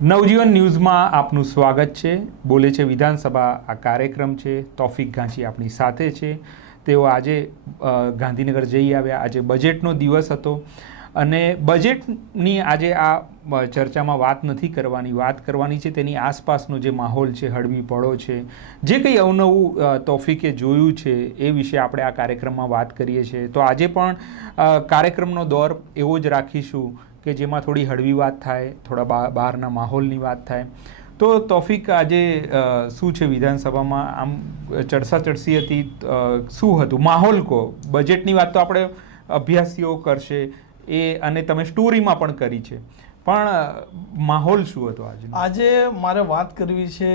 નવજીવન ન્યૂઝમાં આપનું સ્વાગત છે. બોલે છે વિધાનસભા આ કાર્યક્રમ છે. તોફિક ગાંચી આપણી સાથે છે. તેઓ આજે ગાંધીનગર જઈ આવ્યા. આજે બજેટનો દિવસ હતો અને બજેટની આજે આ ચર્ચામાં વાત નથી કરવાની. વાત કરવાની છે તેની આસપાસનો જે માહોલ છે, હળવી પળો છે, જે કંઈ અવનવું તોફિકે જોયું છે એ વિશે આપણે આ કાર્યક્રમમાં વાત કરીએ છીએ. તો આજે પણ કાર્યક્રમનો દોર એવો જ રાખીશું કે જેમાં થોડી હળવી વાત થાય, થોડા બહારના માહોલની વાત થાય. તો તોફિક, આજે શું છે વિધાનસભામાં આમ ચડસી હતી, શું હતું માહોલ? કહો. બજેટની વાત તો આપણે અભ્યાસીઓ કરશે એ, અને તમે સ્ટોરીમાં પણ કરી છે, પણ માહોલ શું હતો આજે? આજે મારે વાત કરવી છે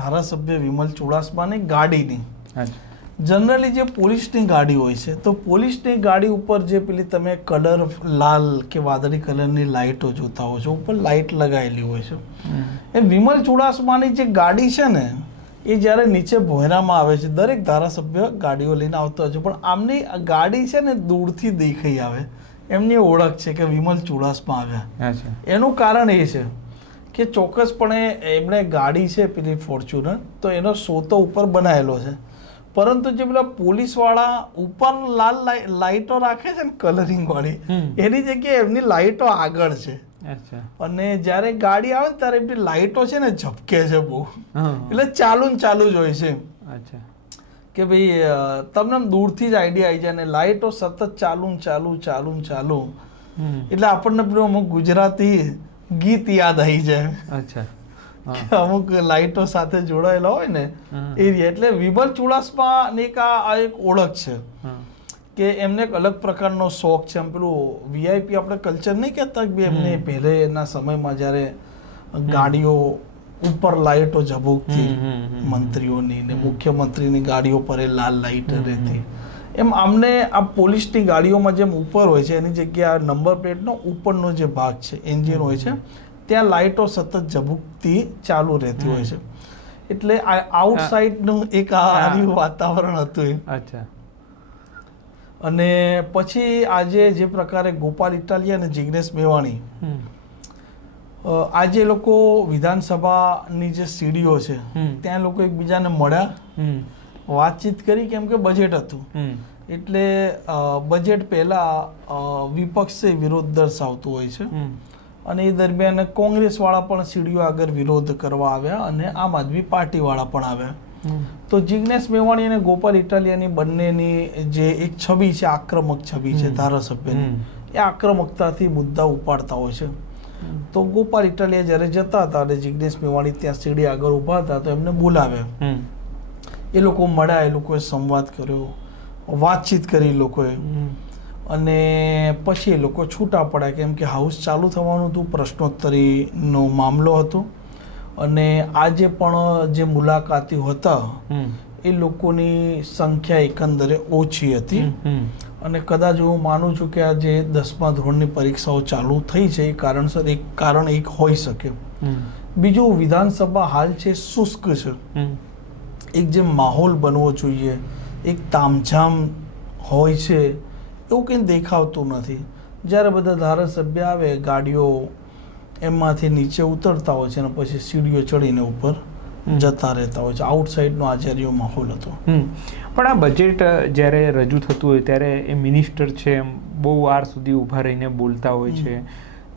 ધારાસભ્ય વિમલ ચુડાસમાની ગાડીની. જનરલી જે પોલીસની ગાડી હોય છે, તો પોલીસની ગાડી ઉપર જે પેલી તમે કલર લાલ કે વાદળી કલરની લાઇટો જોતા હો છો, ઉપર લાઇટ લગાવેલી હોય છે. એ વિમલ ચુડાસમાની જે ગાડી છે ને, એ જ્યારે નીચે ભોયરામાં આવે છે, દરેક ધારાસભ્ય ગાડીઓ લઈને આવતા હોય છે, પણ આમની ગાડી છે ને દૂરથી દેખાઈ આવે, એમની ઓળખ છે કે વિમલ ચુડાસમા આવ્યા. એનું કારણ એ છે કે ચોક્કસપણે એમણે ગાડી છે પેલી ફોર્ચ્યુનર, તો એનો સોતો ઉપર બનાવેલો છે, પરંતુ જે પેલા પોલીસવાળા ઉપર લાલ લાઇટો રાખે છે ને કલરિંગ વાળી, એની જગ્યાએ એમની લાઇટો આગળ છે. અને જ્યારે ગાડી આવે ને ત્યારે એમની લાઇટો છે ને ઝબકે છે બહુ, એટલે ચાલુ જ હોય છે. કે ભાઈ તમને દૂરથી જ આઈડિયા આવી જાય, ને લાઇટો સતત ચાલુ, એટલે આપણને પેલું અમુક ગુજરાતી ગીત યાદ આવી જાય. અમુક લાઇટો સાથે જોડાયેલા હોય ને એ રીતે. એટલે વિમલ ચુડાસમાની એક ઓળખ છે કે એમને એક અલગ પ્રકારનો શોખ છે. આમ પેલું વીઆઈપી આપણે કલ્ચર નહીં કહેતા કે એમને પહેલેના સમયમાં જ્યારે ગાડીઓ ઉપર લાઇટો ઝબૂકતી મંત્રીઓની ને મુખ્યમંત્રીની ગાડીઓ પર એ લાલ લાઇટ રહેતી, એમ આમને આ પોલીસની ગાડીઓમાં જેમ ઉપર હોય છે એની જગ્યાએ નંબર પ્લેટનો ઉપરનો જે ભાગ છે, એન્જિન હોય છે, ત્યાં લાઇટો સતત ઝબૂકતી ચાલુ રહેતી હોય છે. એટલે આઉટસાઇડનું એક વાતાવરણ હતું. અને પછી આજે જે પ્રકારે ગોપાલ ઇટાલિયા અને જિગ્નેશ મેવાણી, આજે લોકો વિધાનસભાની જે સીડીઓ છે ત્યાં લોકો એકબીજાને મળ્યા, વાતચીત કરી, કેમ કે બજેટ હતું. એટલે બજેટ પહેલા વિપક્ષે વિરોધ દર્શાવતું હોય છે, અને એ દરમિયાન કોંગ્રેસવાળા પણ સીડીઓ આગળ વિરોધ કરવા આવ્યા અને આમ આદમી પાર્ટીવાળા પણ આવ્યા. તો જિગ્નેશ મેવાણી અને ગોપાલ ઇટાલિયાની બંનેની જે એક છબી છે, આક્રમક છબી છે ધારાસભ્યની, એ આક્રમકતાથી મુદ્દા ઉપાડતા હોય છે. તો ગોપાલ ઇટાલિયા જ્યારે જતા હતા અને જિગ્નેશ મેવાણી ત્યાં સીડી આગળ ઊભા હતા, તો એમને બોલાવ્યા. એ લોકો મળ્યા, એ લોકોએ સંવાદ કર્યો, વાતચીત કરી લોકોએ, અને પછી એ લોકો છૂટા પડ્યા, કેમ કે હાઉસ ચાલુ થવાનું હતું, પ્રશ્નોત્તરીનો મામલો હતો. અને આજે પણ જે મુલાકાતીઓ હતા એ લોકોની સંખ્યા એકંદરે ઓછી હતી. અને કદાચ હું માનું છું કે આ જે 10મા ધોરણની પરીક્ષાઓ ચાલુ થઈ છે એ કારણસર એક કારણ હોઈ શકે. બીજું, વિધાનસભા હાલ છે શુષ્ક છે. એક જે માહોલ બનવો જોઈએ, એક તામઝામ હોય છે, એવું કંઈ દેખાતું નથી. જ્યારે બધા ધારાસભ્ય આવે, ગાડીઓ એમાંથી નીચે ઉતરતા હોય છે અને પછી સીડીઓ ચડીને ઉપર જતા રહેતા હોય છે. આઉટસાઇડનો આચાર્ય માહોલ હતો. પણ આ બજેટ જ્યારે રજૂ થતું હોય ત્યારે એ મિનિસ્ટર છે એમ બહુ વાર સુધી ઊભા રહીને બોલતા હોય છે,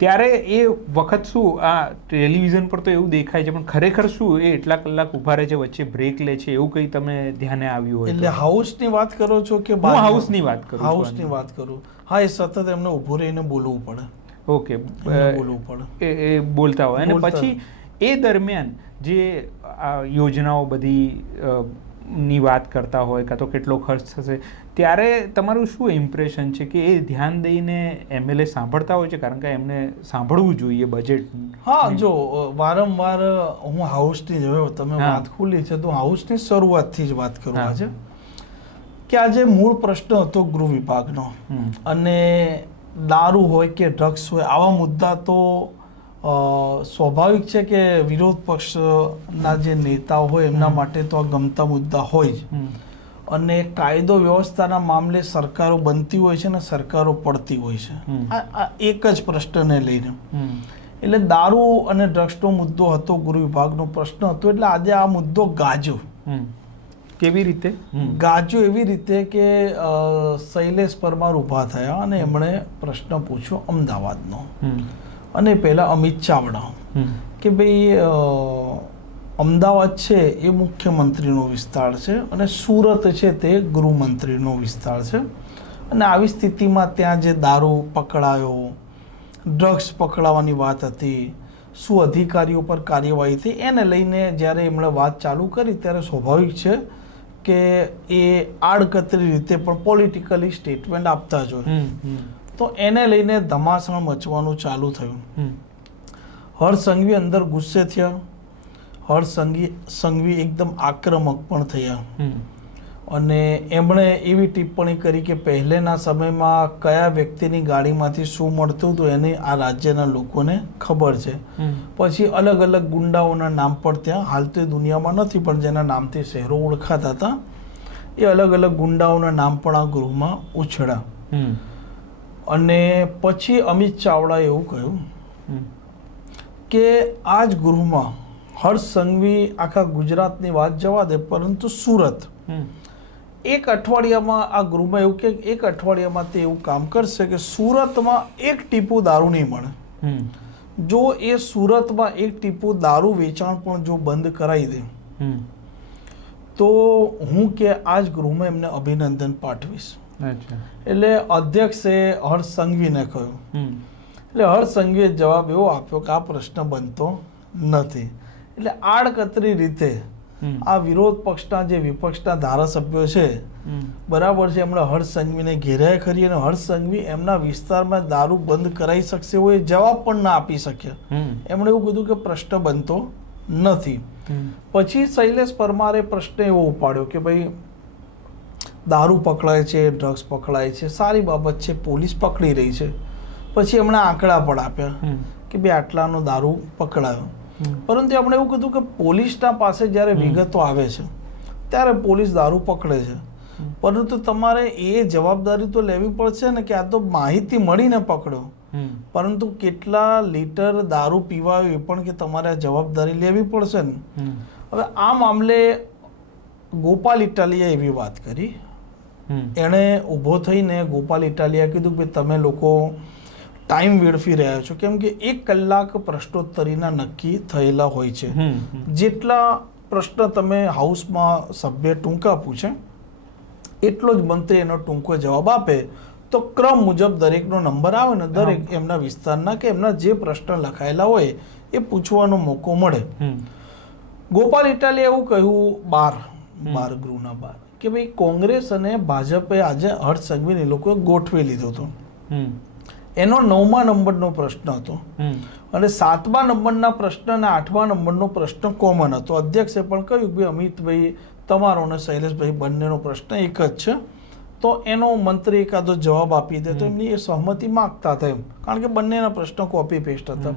ત્યારે એ વખત શું આ ટેલિવિઝન પર તો એવું દેખાય છે, પણ ખરેખર શું એ એટલા કલાક ઊભા રહે છે, વચ્ચે બ્રેક લે છે, એવું કંઈ તમે ધ્યાને આવ્યું હોય? એટલે હાઉસની વાત કરો છો કે? હું હાઉસની વાત કરું. હાઉસની વાત કરું. હા, એ સતત એમને ઊભું રહીને બોલવું પડે. ઓકે, બોલવું પડે, એ બોલતા હોય. અને પછી એ દરમિયાન જે યોજનાઓ બધી ની વાત કરતા હોય, કાં તો કેટલો ખર્ચ થશે, ત્યારે તમારું શું ઇમ્પ્રેશન છે કે એ ધ્યાન દઈને એમએલએ સાંભળતા હોય છે? કારણ કે એમને સાંભળવું જોઈએ બજેટ. હા, જો વારંવાર હું હાઉસની જ, તમે વાત ખુલી છે તો હાઉસની શરૂઆતથી જ વાત કરવા છે કે આજે મૂળ પ્રશ્ન હતો ગૃહ વિભાગનો, અને દારૂ હોય કે ડ્રગ્સ હોય, આવા મુદ્દા તો સ્વાભાવિક છે કે વિરોધ પક્ષના જે નેતાઓ હોય એમના માટે તો આ ગમતા મુદ્દા હોય જ. અને કાયદો વ્યવસ્થાના મામલે સરકારો બનતી હોય છે ને સરકારો પડતી હોય છે, આ એક જ પ્રશ્નને લઈને. એટલે દારૂ અને ડ્રગ્સનો મુદ્દો હતો, ગૃહ વિભાગનો પ્રશ્ન હતો, એટલે આજે આ મુદ્દો ગાજ્યો. કેવી રીતે ગાજ્યો? એવી રીતે કે શૈલેષ પરમાર ઊભા થયા અને એમણે પ્રશ્ન પૂછ્યો અમદાવાદનો, અને પહેલાં અમિત ચાવડા, કે ભાઈ અમદાવાદ છે એ મુખ્યમંત્રીનો વિસ્તાર છે અને સુરત છે તે ગૃહમંત્રીનો વિસ્તાર છે, અને આવી સ્થિતિમાં ત્યાં જે દારૂ પકડાયો, ડ્રગ્સ પકડાવાની વાત હતી, શું અધિકારીઓ પર કાર્યવાહી થઈ, એને લઈને જ્યારે એમણે વાત ચાલુ કરી ત્યારે સ્વાભાવિક છે કે એ આડકતરી રીતે પણ પોલિટિકલી સ્ટેટમેન્ટ આપતા જ હોય, તો એને લઈને ધમાસાણ મચવાનું ચાલુ થયું. હર્ષ સંઘવી અંદર ગુસ્સે થયા, હર્ષ સંઘવી એકદમ આક્રમક પણ થયા, અને એમણે એવી ટિપ્પણી કરી કે પહેલેના સમયમાં કયા વ્યક્તિની ગાડીમાંથી શું મળતું હતું એની આ રાજ્યના લોકોને ખબર છે. પછી અલગ અલગ ગુંડાઓના નામ પણ ત્યાં હાલ તો એ દુનિયામાં નથી, પણ જેના નામથી શહેરો ઓળખાતા હતા, એ અલગ અલગ ગુંડાઓના નામ પણ આ ગૃહમાં ઉછળ્યા. અને પછી અમિત ચાવડાએ એવું કહ્યું કે આ જ ગૃહમાં હર્ષ સંઘવી આખા ગુજરાતની વાત જવા દે, પરંતુ સુરત એક અઠવાડિયામાં આ ગૃહમાં એવું કે એક અઠવાડિયામાં તે એવું કામ કરશે કે સુરતમાં એક ટીપું દારૂ નહીં મળે. જો એ સુરતમાં એક ટીપું દારૂ વેચાણ પણ જો બંધ કરાવી દે તો હું કે આ જ ગૃહમાં એમને અભિનંદન પાઠવીશ. એટલે અધ્યક્ષે હર્ષ સંઘવીને કહ્યું, એટલે હર્ષ સંઘવીએ જવાબ એવો આપ્યો કે આ પ્રશ્ન બનતો નથી. એટલે આડકતરી રીતે આ વિરોધ પક્ષના જે વિપક્ષના ધારાસભ્યો છે, બરાબર છે, એમણે હર્ષ સંઘવીને ઘેરાય ખરી, અને હર્ષ સંઘવી એમના વિસ્તારમાં દારૂ બંધ કરાવી શકશે એવો એ જવાબ પણ ના આપી શક્યા. એમણે એવું કીધું કે પ્રશ્ન બનતો નથી. પછી શૈલેષ પરમારે પ્રશ્ન એવો ઉપાડ્યો કે ભાઈ દારૂ પકડાય છે, ડ્રગ્સ પકડાય છે, સારી બાબત છે, પોલીસ પકડી રહી છે. પછી એમણે આંકડા પણ આપ્યા કે ભાઈ આટલાનો દારૂ પકડાયો, પરંતુ એમણે એવું કીધું કે પોલીસના પાસે જ્યારે વિગતો આવે છે ત્યારે પોલીસ દારૂ પકડે છે, પરંતુ તમારે એ જવાબદારી તો લેવી પડશે ને કે આ તો માહિતી મળીને પકડ્યો, પરંતુ કેટલા લીટર દારૂ પીવાયો એ પણ કે તમારે આ જવાબદારી લેવી પડશે ને. હવે આ મામલે ગોપાલ ઇટાલિયાએ એવી વાત કરી, એણે ઊભો થઈને ગોપાલ ઇટાલિયાએ કીધું કે તમે લોકો ટાઈમ વેડફી રહ્યા છો, કેમ કે 1 કલાક પ્રશ્નોત્તરીના નક્કી થયેલા હોય છે. જેટલા પ્રશ્ન તમે હાઉસમાં સભ્ય ટૂંકા પૂછે એટલો જ મંત્રી એનો ટૂંકો જવાબ આપે તો ક્રમ મુજબ દરેકનો નંબર આવે ને દરેક એમના વિસ્તારના કે એમના જે પ્રશ્ન લખાયેલા હોય એ પૂછવાનો મોકો મળે. ગોપાલ ઇટાલિયાએ એવું કહ્યું બાર ગૃહના બહાર કે ભાઈ કોંગ્રેસ અને ભાજપે આજે હર્ષ સંઘવીને લોકોએ ગોઠવી લીધો હતો. એનો 9મા નંબરનો પ્રશ્ન હતો, અને 7મા નંબરના પ્રશ્ન અને 8મા નંબરનો પ્રશ્ન કોમન હતો. અધ્યક્ષે પણ કહ્યું કે અમિતભાઈ તમારો અને શૈલેષભાઈ બંનેનો પ્રશ્ન એક જ છે, તો એનો મંત્રી એકાદો જવાબ આપી દે તો એમની એ સહમતિ માગતા હતા એમ, કારણ કે બંનેના પ્રશ્નો કોપી પેસ્ટ હતા.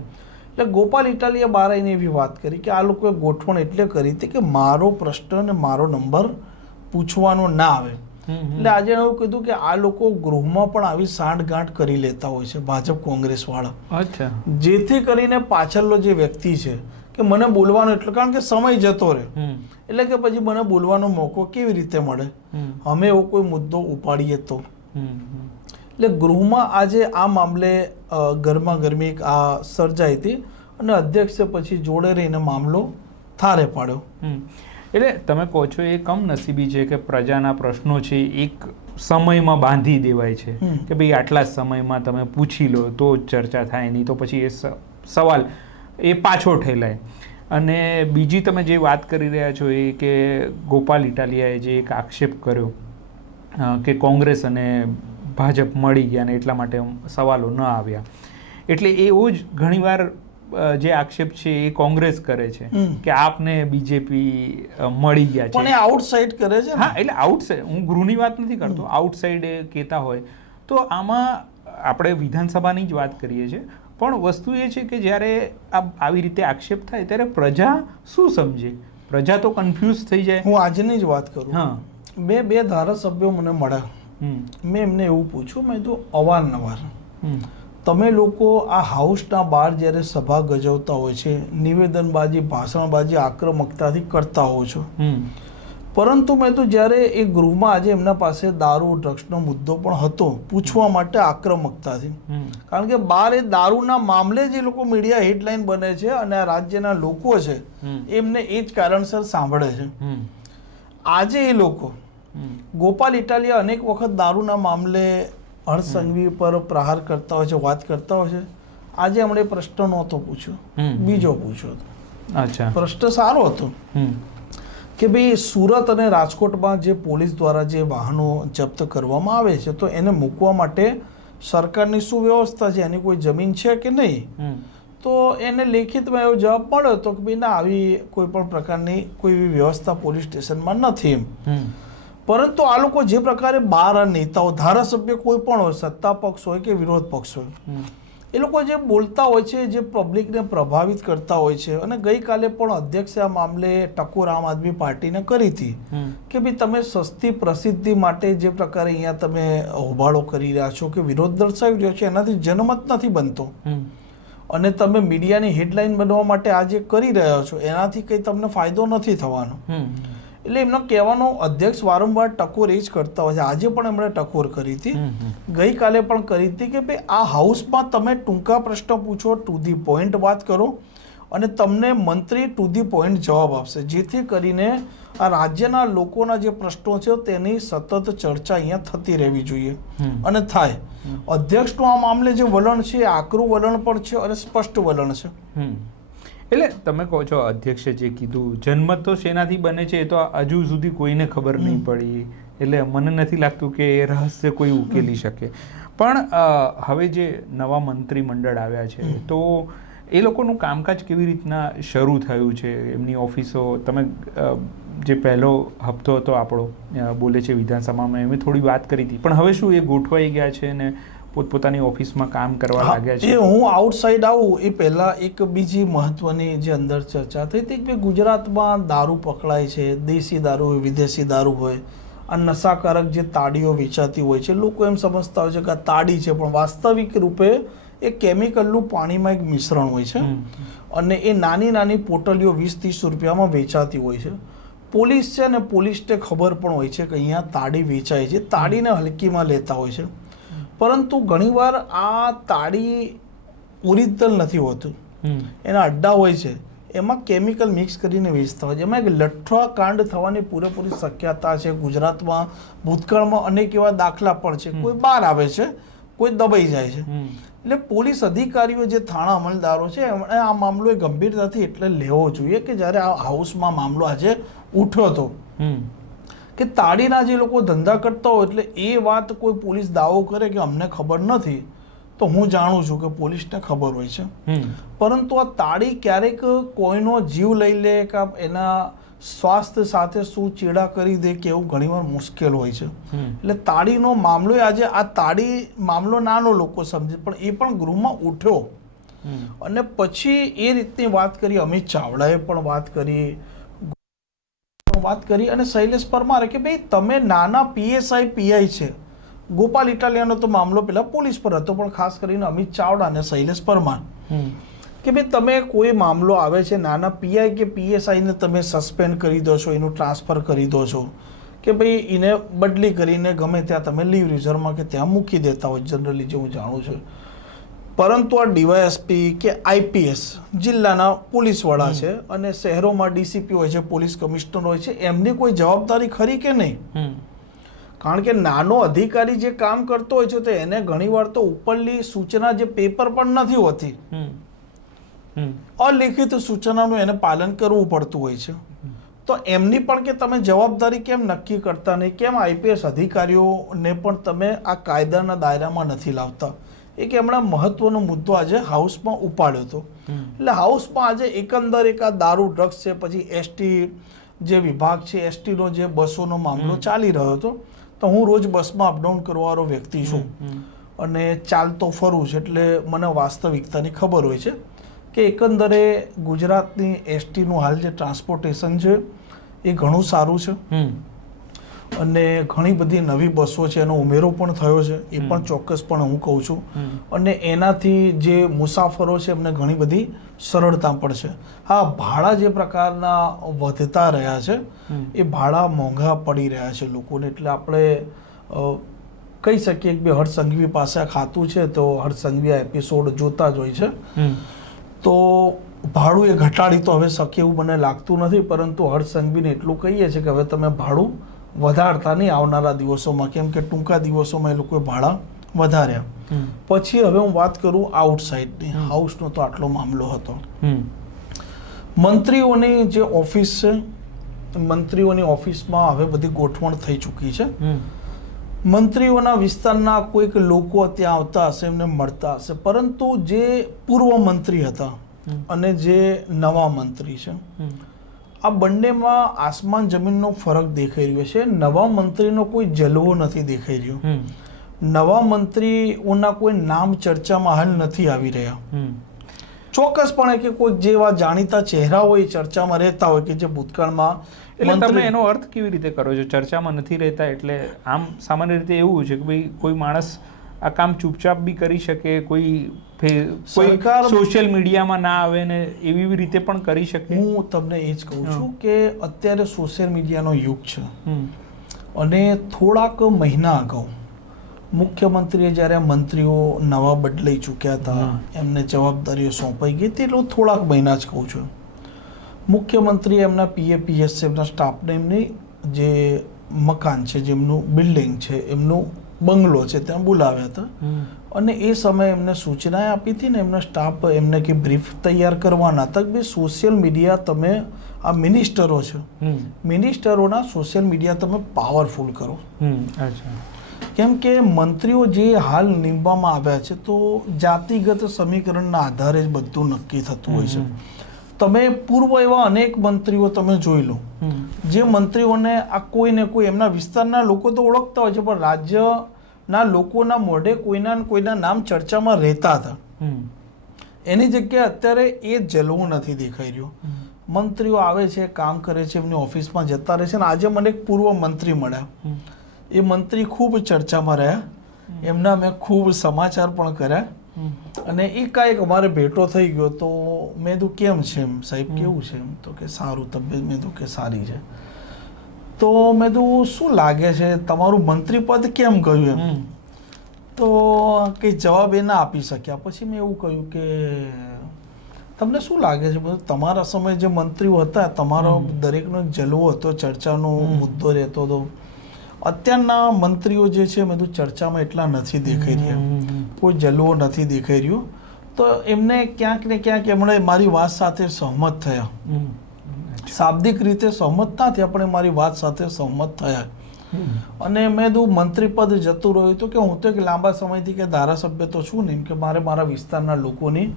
એટલે ગોપાલ ઇટાલિયા બહાર આવીને એવી વાત કરી કે આ લોકોએ ગોઠવણ એટલે કરી હતી કે મારો પ્રશ્ન અને મારો નંબર પૂછવાનો ના આવે. એટલે આજે એવું કીધું કે આ લોકો ગૃહમાં પણ આવી સાંઠગાંઠ કરી લેતા હોય છે ભાજપ કોંગ્રેસ વાળા, જેથી કરીને પાછળનો જે વ્યક્તિ છે કે મને બોલવાનો એટલે, કારણ કે સમય જતો રહે એટલે કે પછી મને બોલવાનો મોકો કેવી રીતે મળે, અમે એવો કોઈ મુદ્દો ઉપાડીએ તો. એટલે ગૃહમાં આજે આ મામલે ગરમા ગરમી આ સર્જાઈ હતી, અને અધ્યક્ષે પછી જોડે રહીને મામલો થારે પાડ્યો. એટલે તમે કહો છો એ કમનસીબી છે કે પ્રજાના પ્રશ્નો છે એક સમયમાં બાંધી દેવાય છે કે ભાઈ આટલા સમયમાં તમે પૂછી લો તો ચર્ચા થાય, નહીં તો પછી એ સવાલ એ પાછો ઠેલાય. અને બીજી તમે જે વાત કરી રહ્યા છો એ કે ગોપાલ ઇટાલિયાએ જે એક આક્ષેપ કર્યો કે કોંગ્રેસ અને ભાજપ મળી ગયા ને એટલા માટે સવાલો ન આવ્યા, એટલે એવો જ ઘણીવાર જે આક્ષેપ છે એ કોંગ્રેસ કરે છે કે આપને બીજેપી મળી ગયા છે, પણ એ આઉટસાઇડ કરે છે. હા, એટલે આઉટસાઇડ, હું ગૃહની વાત નથી કરતો, આઉટસાઇડ કહેતા હોય તો આમાં આપણે વિધાનસભાની જ વાત કરીએ છીએ. પણ વસ્તુ એ છે કે જ્યારે આવી રીતે આક્ષેપ થાય ત્યારે પ્રજા શું સમજે, પ્રજા તો કન્ફ્યુઝ થઈ જાય. હું આજની જ વાત કરું, બે ધારાસભ્યો મને મળ્યા, મેં એમને એવું પૂછ્યું, મેં તો અવારનવાર તમે લોકો આ હાઉસના બહાર જ્યારે સભા ગજવતા હોય છે, નિવેદનબાજી, ભાષણબાજી આક્રમકતાથી કરતા હો છો, પરંતુ મેં તો જ્યારે એ ગૃહમાં આજે એમના પાસે દારૂ ડ્રગ્સનો મુદ્દો પણ હતો પૂછવા માટે આક્રમકતાથી, કારણ કે બહાર એ દારૂના મામલે જે લોકો મીડિયા હેડલાઇન બને છે અને આ રાજ્યના લોકો છે એમને એ જ કારણસર સાંભળે છે. આજે એ લોકો ગોપાલ ઇટાલિયા અનેક વખત દારૂના મામલે હર્ષ સંઘવી પર પ્રહાર કરતા હોય છે, વાત કરતા હોય છે. આજે હમણાં પ્રશ્ન નહોતો પૂછ્યો, બીજો પૂછ્યો હતો. અચ્છા, પ્રશ્ન સારો હતો કે ભાઈ સુરત અને રાજકોટમાં જે પોલીસ દ્વારા જે વાહનો જપ્ત કરવામાં આવે છે તો એને મૂકવા માટે સરકારની શું વ્યવસ્થા છે, એની કોઈ જમીન છે કે નહીં? તો એને લેખિતમાં એવો જવાબ મળ્યો હતો કે ભાઈ ના, આવી કોઈ પણ પ્રકારની કોઈ એવી વ્યવસ્થા પોલીસ સ્ટેશનમાં નથી એમ. પરંતુ આ લોકો જે પ્રકારે બાર નેતાઓ, ધારાસભ્ય કોઈ પણ હોય, સત્તા પક્ષ હોય કે વિરોધ પક્ષ હોય, એ લોકો જે બોલતા હોય છે, જે પબ્લિકને પ્રભાવિત કરતા હોય છે, અને ગઈકાલે પણ અધ્યક્ષે આ મામલે ટકોર આમ આદમી પાર્ટીને કરી હતી કે ભાઈ તમે સસ્તી પ્રસિદ્ધિ માટે જે પ્રકારે અહીંયા તમે હોબાળો કરી રહ્યા છો કે વિરોધ દર્શાવી રહ્યો છો, એનાથી જનમત નથી બનતો, અને તમે મીડિયાની હેડલાઇન બનવા માટે આ જે કરી રહ્યા છો એનાથી કંઈ તમને ફાયદો નથી થવાનો. એટલે એમનો કહેવાનો અધ્યક્ષ વારંવાર ટકોર એ જ કરતા હોય છે. આજે પણ એમણે ટકોર કરી હતી, ગઈકાલે પણ કરી હતી કે ભાઈ આ હાઉસમાં તમે ટૂંકા પ્રશ્ન પૂછો, ટુ ધી પોઈન્ટ વાત કરો, અને તમને મંત્રી ટુ ધી પોઈન્ટ જવાબ આપશે, જેથી કરીને આ રાજ્યના લોકોના જે પ્રશ્નો છે તેની સતત ચર્ચા અહીંયા થતી રહેવી જોઈએ અને થાય. અધ્યક્ષનું આ મામલે જે વલણ છે એ આકરું વલણ પણ છે અને સ્પષ્ટ વલણ છે. એટલે તમે કહો છો અધ્યક્ષે જે કીધું, જન્મત તો શેનાથી બને છે એ તો હજુ સુધી કોઈને ખબર નહીં પડી, એટલે મને નથી લાગતું કે એ રહસ્ય કોઈ ઉકેલી શકે. પણ હવે જે નવા મંત્રીમંડળ આવ્યા છે તો એ લોકોનું કામકાજ કેવી રીતના શરૂ થયું છે, એમની ઓફિસો? તમે જે પહેલો હપ્તો હતો આપણો બોલે છે વિધાનસભામાં, એમ થોડી વાત કરી હતી, પણ હવે શું એ ગોઠવાઈ ગયા છે ને પોતપોતાની ઓફિસમાં કામ કરવા લાગ્યા છે? હું આઉટસાઇડ આવું એ પહેલા એક બીજી મહત્વની જે અંદર ચર્ચા થઈ હતી કે ગુજરાતમાં દારૂ પકડાય છે, દેશી દારૂ હોય, વિદેશી દારૂ હોય, આ નશાકારક જે તાડીઓ વેચાતી હોય છે, લોકો એમ સમજતા હોય છે કે આ તાડી છે, પણ વાસ્તવિક રૂપે એ કેમિકલનું પાણીમાં એક મિશ્રણ હોય છે અને એ નાની નાની પોટલીઓ 20-30 રૂપિયામાં વેચાતી હોય છે. પોલીસ છે ને પોલીસને ખબર પણ હોય છે કે અહીંયા તાડી વેચાય છે, તાડીને હલકીમાં લેતા હોય છે, પરંતુ ઘણીવાર આ તાળી ઓરિજિનલ નથી હોતું, એના અડ્ડા હોય છે, એમાં કેમિકલ મિક્સ કરીને વેચતા હોય છે. એમાં એક લઠ્ઠા કાંડ થવાની પૂરેપૂરી શક્યતા છે. ગુજરાતમાં ભૂતકાળમાં અનેક એવા દાખલા પણ છે. કોઈ બહાર આવે છે, કોઈ દબાઈ જાય છે. એટલે પોલીસ અધિકારીઓ જે થાણા અમલદારો છે એમણે આ મામલો ગંભીરતાથી એટલે લેવો જોઈએ કે જ્યારે આ હાઉસમાં મામલો આજે ઉઠ્યો હતો કે તાળીના જે લોકો ધંધા કરતા હોય, એટલે એ વાત કોઈ પોલીસ દાવો કરે કે અમને ખબર નથી, તો હું જાણું છું કે પોલીસને ખબર હોય છે, પરંતુ આ તાળી ક્યારેક કોઈનો જીવ લઈ લે કે એના સ્વાસ્થ્ય સાથે શું ચેડા કરી દે કે એવું ઘણીવાર મુશ્કેલ હોય છે. એટલે તાળીનો મામલો આજે આ તાળી મામલો નાનો લોકો સમજે, પણ એ પણ ગૃહમાં ઉઠ્યો અને પછી એ રીતની વાત કરી. અમિત ચાવડાએ પણ વાત કરી અને શૈલેષ પરમારે કે ભાઈ તમે નાના PSI PI છે. ગોપાલ ઇટાલિયાનો તો મામલો પેલા પોલીસ પર હતો, પણ ખાસ કરીને અમિત ચાવડા અને શૈલેષ પરમાર કે ભાઈ તમે કોઈ મામલો આવે છે, નાના PI કે PSI ને તમે સસ્પેન્ડ કરી દો છો, એનું ટ્રાન્સફર કરી દો છો, કે ભાઈ એને બદલી કરીને ગમે ત્યાં તમે લીવ રિઝર્વમાં કે ત્યાં મૂકી દેતા હોય જનરલી, જે હું જાણું છું. પરંતુ આ DYSP કે IPS જિલ્લાના પોલીસ વડા છે અને શહેરોમાં DCP હોય છે, પોલીસ કમિશનર હોય છે, એમની કોઈ જવાબદારી ખરી કે નહીં? કારણ કે નાનો અધિકારી જે કામ કરતો હોય છે તો એને ઘણીવાર તો ઉપરની સૂચના જે પેપર પણ નથી હોતી, અલિખિત સૂચનાનું એને પાલન કરવું પડતું હોય છે. તો એમની પણ કે તમે જવાબદારી કેમ નક્કી કરતા નહીં? કેમ IPS અધિકારીઓને પણ તમે આ કાયદાના દાયરામાં નથી લાવતા? એક એમણે મહત્વનો મુદ્દો આજે હાઉસમાં ઉપાડ્યો હતો. એટલે હાઉસમાં આજે એકંદર એક આ દારૂ ડ્રગ્સ છે, પછી ST જે વિભાગ છે, STનો જે બસોનો મામલો ચાલી રહ્યો હતો. તો હું રોજ બસમાં અપડાઉન કરવાવાળો વ્યક્તિ છું અને ચાલતો ફરું છું, એટલે મને વાસ્તવિકતાની ખબર હોય છે કે એકંદરે ગુજરાતની STનું હાલ જે ટ્રાન્સપોર્ટેશન છે એ ઘણું સારું છે અને ઘણી બધી નવી બસો છે એનો ઉમેરો પણ થયો છે, એ પણ ચોક્કસપણે હું કહું છું. અને એનાથી જે મુસાફરો છે એમને ઘણી બધી સરળતા પડશે. હા, ભાડા જે પ્રકારના વધતા રહ્યા છે એ ભાડા મોંઘા પડી રહ્યા છે લોકોને, એટલે આપણે કહી શકીએ કે હર્ષ સંઘવી પાસે આ ખાતું છે તો હર્ષ સંઘવી આ એપિસોડ જોતા જ હોય છે, તો ભાડું એ ઘટાડી તો હવે શક્ય એવું મને લાગતું નથી. પરંતુ હર્ષ સંઘવીને એટલું કહીએ છીએ કે હવે તમે ભાડું વધારતા નહીં આવનારા દિવસોમાં, કેમ કે ટૂંકા દિવસોમાં એ લોકોએ ભાડા વધાર્યા. પછી હવે હું વાત કરું આઉટસાઇડની, હાઉસનો તો આટલો મામલો હતો. મંત્રીઓની જે ઓફિસ છે, મંત્રીઓની ઓફિસમાં હવે બધી ગોઠવણ થઈ ચૂકી છે. મંત્રીઓના વિસ્તારના કોઈક લોકો ત્યાં આવતા હશે, એમને મળતા હશે, પરંતુ જે પૂર્વ મંત્રી હતા અને જે નવા મંત્રી છે, આ બંનેમાં આસમાન જમીનનો ફરક દેખાઈ રહ્યો છે. નવા મંત્રીનો કોઈ જલવો નથી દેખાઈ રહ્યો. નવા મંત્રીઓના કોઈ નામ ચર્ચામાં હાલ નથી આવી રહ્યા. ચોક્કસપણે કે કોઈ જેવા જાણીતા ચહેરા હોય ચર્ચામાં રહેતા હોય કે જે ભૂતકાળમાં. એટલે તમે એનો અર્થ કેવી રીતે કરો છો ચર્ચામાં નથી રહેતા? એટલે આમ સામાન્ય રીતે એવું છે કે ભાઈ કોઈ માણસ આ કામ ચૂપચાપ બી કરી શકે, કોઈ સોશિયલ મીડિયામાં ના આવે ને એવી રીતે પણ કરી શકે. હું તમને એ જ કહું છું કે અત્યારે સોશિયલ મીડિયાનો યુગ છે, અને થોડાક મહિના અગાઉ મુખ્યમંત્રીએ જ્યારે મંત્રીઓ નવા બદલાઈ ચૂક્યા હતા, એમને જવાબદારીઓ સોંપાઈ ગઈ હતી, એટલે થોડાક મહિના જ કહું છું, મુખ્યમંત્રીએ એમના PAPS એમના સ્ટાફને એમની જે મકાન છે, જેમનું બિલ્ડિંગ છે, એમનું બંગલો છે, ત્યાં બોલાવ્યા હતા. અને એ સમયે એમને સૂચના આપી હતી ને એમના સ્ટાફ એમને કે બ્રીફ તૈયાર કરવાના હતા કે સોશિયલ મીડિયા તમે આ મિનિસ્ટરો છે, મિનિસ્ટરોના સોશિયલ મીડિયા તમે પાવરફુલ કરો. કેમ કે મંત્રીઓ જે હાલ નીમવામાં આવ્યા છે તો જાતિગત સમીકરણના આધારે જ બધું નક્કી થતું હોય છે. તમે પૂર્વ એવા અનેક મંત્રીઓ તમે જોઈ લો, જે મંત્રીઓને આ કોઈ ને કોઈ એમના વિસ્તારના લોકો તો ઓળખતા હોય છે, પણ રાજ્યના લોકોના મોઢે કોઈના નામ ચર્ચામાં રહેતા હતા. એની જગ્યાએ અત્યારે એ જલવો નથી દેખાઈ રહ્યો. મંત્રીઓ આવે છે, કામ કરે છે, એમની ઓફિસમાં જતા રહે છે. અને આજે મને એક પૂર્વ મંત્રી મળ્યા, એ મંત્રી ખૂબ ચર્ચામાં રહ્યા, એમના મેં ખૂબ સમાચાર પણ કર્યા. અને એ કાંઈક અમારે ભેટો થઈ ગયો, તો મેં કીધું કેમ છે એમ સાહેબ, કેવું છે એમ? તો કે સારું તબિયત. મેં કીધું કે સારી છે. તો મેં કીધું શું લાગે છે તમારું મંત્રી પદ કેમ ગયું એમ? તો કંઈ જવાબ એ ના આપી શક્યા. પછી મેં એવું કહ્યું કે તમને શું લાગે છે બધું તમારા સમયે જે મંત્રીઓ હતા, તમારો દરેકનો એક જલવો હતો, ચર્ચાનો મુદ્દો રહેતો હતો. અત્યારના મંત્રીઓ જે છે બધું ચર્ચામાં એટલા નથી દેખાઈ રહ્યા, કોઈ જલવો નથી દેખાઈ રહ્યો. તો એમને ક્યાંક ને ક્યાંક એમણે મારી વાત સાથે સહમત થયા, શાબ્દિક રીતે સહમત ના થયા પણ મારી વાત સાથે સહમત થયા. અને મેં કીધું મંત્રી પદ જતું રહ્યું તો કે હું તો એક લાંબા સમયથી કે ધારાસભ્ય તો છું નહીં, કે મારે મારા વિસ્તારના લોકોની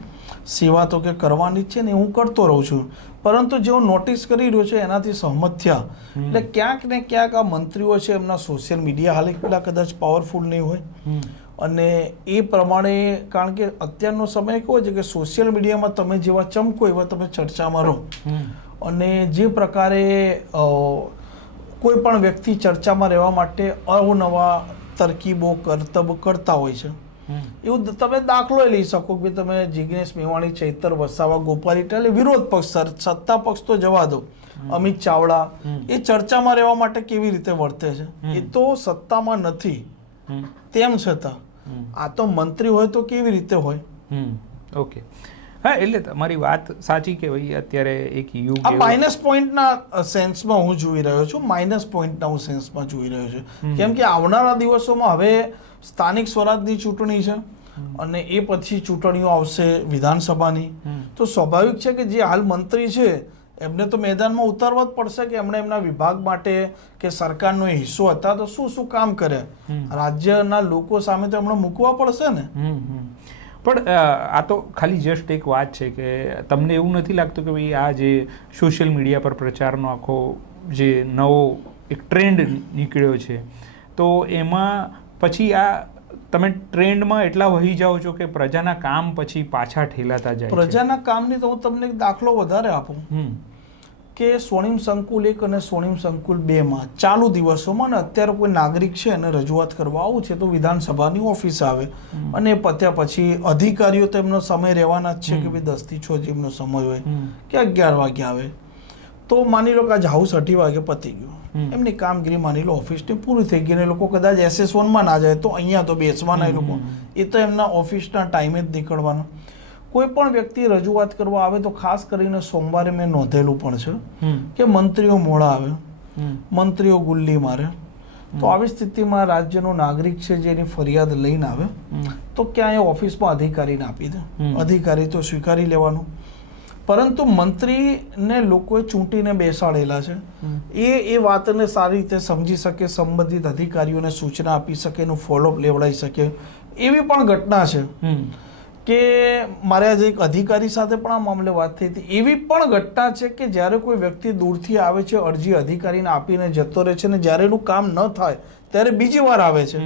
સેવા તો કે કરવાની જ છે ને, હું કરતો રહું છું. પરંતુ જે હું નોટિસ કરી રહ્યો છું એનાથી સહમત થયા. એટલે ક્યાંક ને ક્યાંક આ મંત્રીઓ છે એમના સોશિયલ મીડિયા હાલ એટલા કદાચ પાવરફુલ નહીં હોય, અને એ પ્રમાણે કારણ કે અત્યારનો સમય કેવો છે કે સોશિયલ મીડિયામાં તમે જેવા ચમકો એવા તમે ચર્ચામાં રહો. અને જે પ્રકારે કોઈ પણ વ્યક્તિ ચર્ચામાં રહેવા માટે અવનવા તરકીબો કરતબ કરતા હોય છે, એવું તમે દાખલો લઈ શકો કે તમે જિગ્નેશ મેવાણી, ચૈતર વસાવા, ગોપાલ ઇટાલી, વિરોધ પક્ષ, સત્તા પક્ષ તો જવા દો, અમિત ચાવડા, એ ચર્ચામાં રહેવા માટે કેવી રીતે વર્તે છે? એ તો સત્તામાં નથી, તેમ છતાં આ તો મંત્રી હોય તો કેવી રીતે હોય? ઓકે, હા, એટલે તમારી વાત સાચી કે ભાઈ અત્યારે એક યુગ આ માઇનસ પોઈન્ટના સેન્સમાં હું જોઈ રહ્યો છું, માઇનસ પોઈન્ટના હું સેન્સમાં જોઈ રહ્યો છું. કેમ કે આવનારા દિવસોમાં હવે સ્થાનિક સ્વરાજની ચૂંટણી છે અને એ પછી ચૂંટણીઓ આવશે વિધાનસભાની. તો સ્વાભાવિક છે કે જે હાલ મંત્રી છે એમને તો મેદાનમાં ઉતારવા જ પડશે કે એમણે એમના વિભાગ માટે કે સરકારનો હિસ્સો હતા તો શું શું કામ કર્યા, રાજ્યના લોકો સામે તો એમણે મૂકવા પડશે ને. પણ આ તો ખાલી જસ્ટ એક વાત છે કે તમને એવું નથી લાગતું કે ભાઈ આ જે સોશિયલ મીડિયા પર પ્રચારનો આખો જે નવો એક ટ્રેન્ડ નીકળ્યો છે, તો એમાં પછી આ તમે ટ્રેન્ડમાં એટલા વહી જાઓ છો કે પ્રજાના કામ પછી પાછા ઠેલાતા જાય? પ્રજાના કામની તો હું તમને એક દાખલો વધારે આપું. કે સ્વર્ણિમ સંકુલ 1 અને સ્વર્ણિમ સંકુલ 2માં ચાલુ દિવસોમાં ને અત્યારે કોઈ નાગરિક છે અને રજૂઆત કરવા આવું છે તો વિધાનસભાની ઓફિસ આવે અને પત્યા પછી અધિકારીઓ તો એમનો સમય રહેવાના જ છે કે ભાઈ 10 થી 6 જેમનો સમય હોય કે 11 વાગે આવે તો માની લો કે આજ હાઉસ 8 વાગે પતી ગયું, એમની કામગીરી માની લો ઓફિસની પૂરી થઈ ગઈ ને લોકો કદાચ SS1માં ના જાય તો અહીંયા તો બેસવાના એ લોકો, એ તો એમના ઓફિસના ટાઈમે જ નીકળવાના. કોઈ પણ વ્યક્તિ રજૂઆત કરવા આવે તો ખાસ કરીને સોમવારે મેં નોંધેલું પણ છે કે મંત્રીઓ મોડા આવે, મંત્રીઓ ગુલ્લી મારે. તો આવી સ્થિતિમાં રાજ્યનો નાગરિક છે જેની ફરિયાદ લઈને આવે તો ક્યાંય ઓફિસમાં અધિકારીને આપી દે, અધિકારી તો સ્વીકારી લેવાનું. પરંતુ મંત્રીને લોકોએ ચૂંટીને બેસાડેલા છે, એ વાતને સારી રીતે સમજી શકે, સંબંધિત અધિકારીઓને સૂચના આપી શકે, એનું ફોલોઅપ લેવડાવી શકે. એવી પણ ઘટના છે કે મારે આજે એક અધિકારી સાથે પણ આ મામલે વાત થઈ હતી. એવી પણ ઘટના છે કે જ્યારે કોઈ વ્યક્તિ દૂરથી આવે છે, અરજી અધિકારીને આપીને જતો રહે છે ને જ્યારે એનું કામ ન થાય ત્યારે બીજી વાર આવે છે.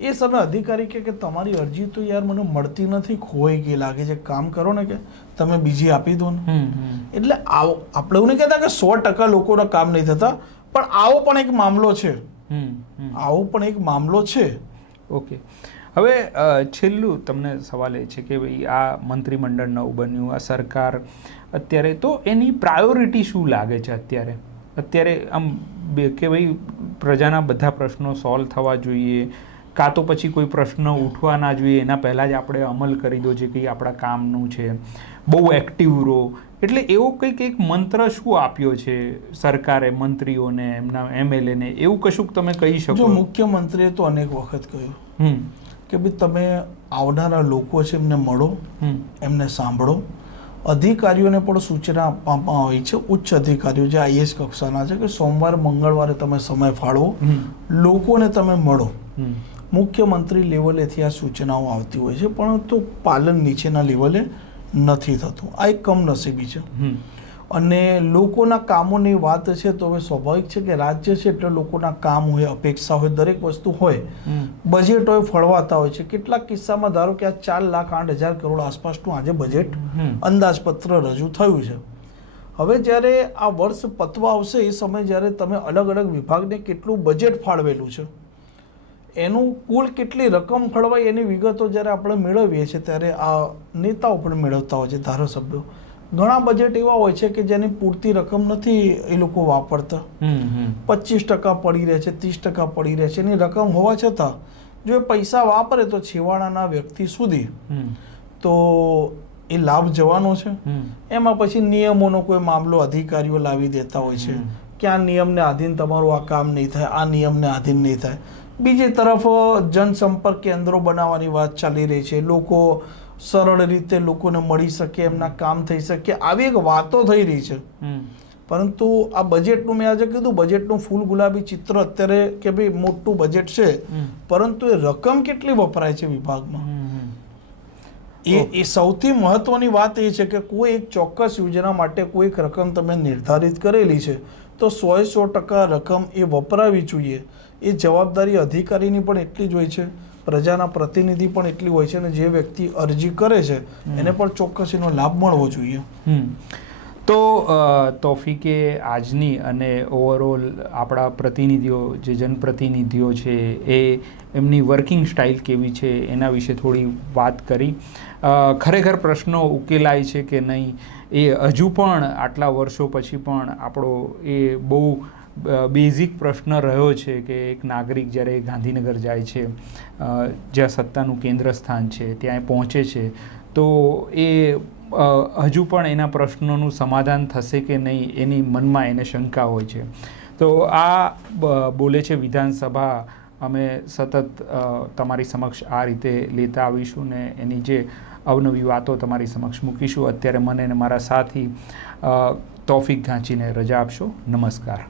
એ સમય અધિકારી કે તમારી અરજી તો યાર મને મળતી નથી, ખોઈ ગઈ લાગે છે, કામ કરો ને કે તમે બીજી આપી દો ને. એટલે આવો આપણે એવું નહીં કહેતા કે 100% લોકોના કામ નહીં થતા, પણ આવો પણ એક મામલો છે, આવો પણ એક મામલો છે. ઓકે, હવે છેલ્લું તમને સવાલ એ છે કે ભાઈ આ મંત્રીમંડળ નવું બન્યું, આ સરકાર અત્યારે તો એની પ્રાયોરિટી શું લાગે છે અત્યારે આમ કે ભાઈ પ્રજાના બધા પ્રશ્નો સોલ્વ થવા જોઈએ, કાં તો પછી કોઈ પ્રશ્ન ઉઠવા ના જોઈએ, એના પહેલાં જ આપણે અમલ કરી દો જે કંઈ આપણા કામનું છે, બહુ એક્ટિવ રહો. એટલે એવો કંઈક એક મંત્ર શું આપ્યો છે સરકારે મંત્રીઓને, એમના MLAને, એવું કશુંક તમે કહી શકો? જો મુખ્યમંત્રીએ તો અનેક વખત કહ્યું કે ભાઈ તમે આવનારા લોકો છે એમને મળો, એમને સાંભળો. અધિકારીઓને પણ સૂચના આપવામાં આવી છે, ઉચ્ચ અધિકારીઓ જે IAS કક્ષાના છે, કે સોમવાર મંગળવારે તમે સમય ફાળવો, લોકોને તમે મળો. મુખ્યમંત્રી લેવલેથી આ સૂચનાઓ આવતી હોય છે, પરંતુ પાલન નીચેના લેવલે નથી થતું. આ એક કમનસીબી છે. અને લોકોના કામોની વાત છે તો હવે સ્વાભાવિક છે કે રાજ્ય છે એટલે લોકોના કામ હોય, અપેક્ષા હોય, દરેક વસ્તુ હોય, બજેટ હોય, ફળવાતા હોય છે. કેટલાક કિસ્સામાં ધારો કે આ 4,08,000 કરોડ આસપાસનું આજે બજેટ અંદાજપત્ર રજૂ થયું છે. હવે જ્યારે આ વર્ષ પતવા આવશે એ સમયે જ્યારે તમે અલગ અલગ વિભાગને કેટલું બજેટ ફાળવેલું છે, એનું કુલ કેટલી રકમ ફળવાય એની વિગતો જ્યારે આપણે મેળવીએ છીએ ત્યારે આ નેતાઓ પણ મેળવતા હોય છે, ધારાસભ્યો. ઘણા બજેટ એવા હોય છે કે જેની પૂરતી રકમ નથી એ લોકો વાપરતા, 25% પડી રહે છે, 30% પડી રહે છે. એની રકમ હોવા છતાં જો એ પૈસા વાપરે તો છેવાડાના વ્યક્તિ સુધી તો એ લાભ જવાનો છે. એમાં પછી નિયમોનો કોઈ મામલો અધિકારીઓ લાવી દેતા હોય છે કે આ નિયમને આધીન તમારું આ કામ નહીં થાય, આ નિયમને આધીન નહીં થાય. બીજી તરફ જનસંપર્ક કેન્દ્રો બનાવવાની વાત ચાલી રહી છે, લોકો સરળ રીતે લોકોને મળી શકે, એમના કામ થઈ શકે, આવી એક વાતો થઈ રહી છે. પરંતુ આ બજેટનું મેં આજે કીધું, બજેટનું ફૂલ ગુલાબી ચિત્ર અત્યારે કે ભાઈ મોટું બજેટ છે, પરંતુ એ રકમ કેટલી વપરાય છે વિભાગમાં, એ સૌથી મહત્વની વાત એ છે કે કોઈ એક ચોક્કસ યોજના માટે કોઈ એક રકમ તમે નિર્ધારિત કરેલી છે તો 100% રકમ એ વપરાવી જોઈએ. એ જવાબદારી અધિકારીની પણ એટલી જ હોય છે, પ્રજાના પ્રતિનિધિ પણ એટલી હોય છે, અને જે વ્યક્તિ અરજી કરે છે એને પણ ચોક્કસ એનો લાભ મળવો જોઈએ. તો તોફીકે આજની અને ઓવરઓલ આપણા પ્રતિનિધિઓ જે જનપ્રતિનિધિઓ છે એ એમની વર્કિંગ સ્ટાઇલ કેવી છે એના વિશે થોડી વાત કરી. ખરેખર પ્રશ્નો ઉકેલાય છે કે નહીં એ હજુ પણ આટલા વર્ષો પછી પણ આપણો એ બહુ બેઝિક પ્રશ્ન રહ્યો છે કે એક નાગરિક જ્યારે ગાંધીનગર જાય છે, જ્યાં સત્તાનું કેન્દ્ર સ્થાન છે, ત્યાં પહોંચે છે તો એ હજુ પણ એના પ્રશ્નોનું સમાધાન થશે કે નહીં એની મનમાં એને શંકા હોય છે. તો આ બોલે છે વિધાનસભા અમે સતત તમારી સમક્ષ આ રીતે લેતા આવીશું ને એની જે અવનવી વાતો તમારી સમક્ષ મૂકીશું. અત્યારે મને અને મારા સાથી તૌફિક ઘાંચીને રજા આપશો. નમસ્કાર.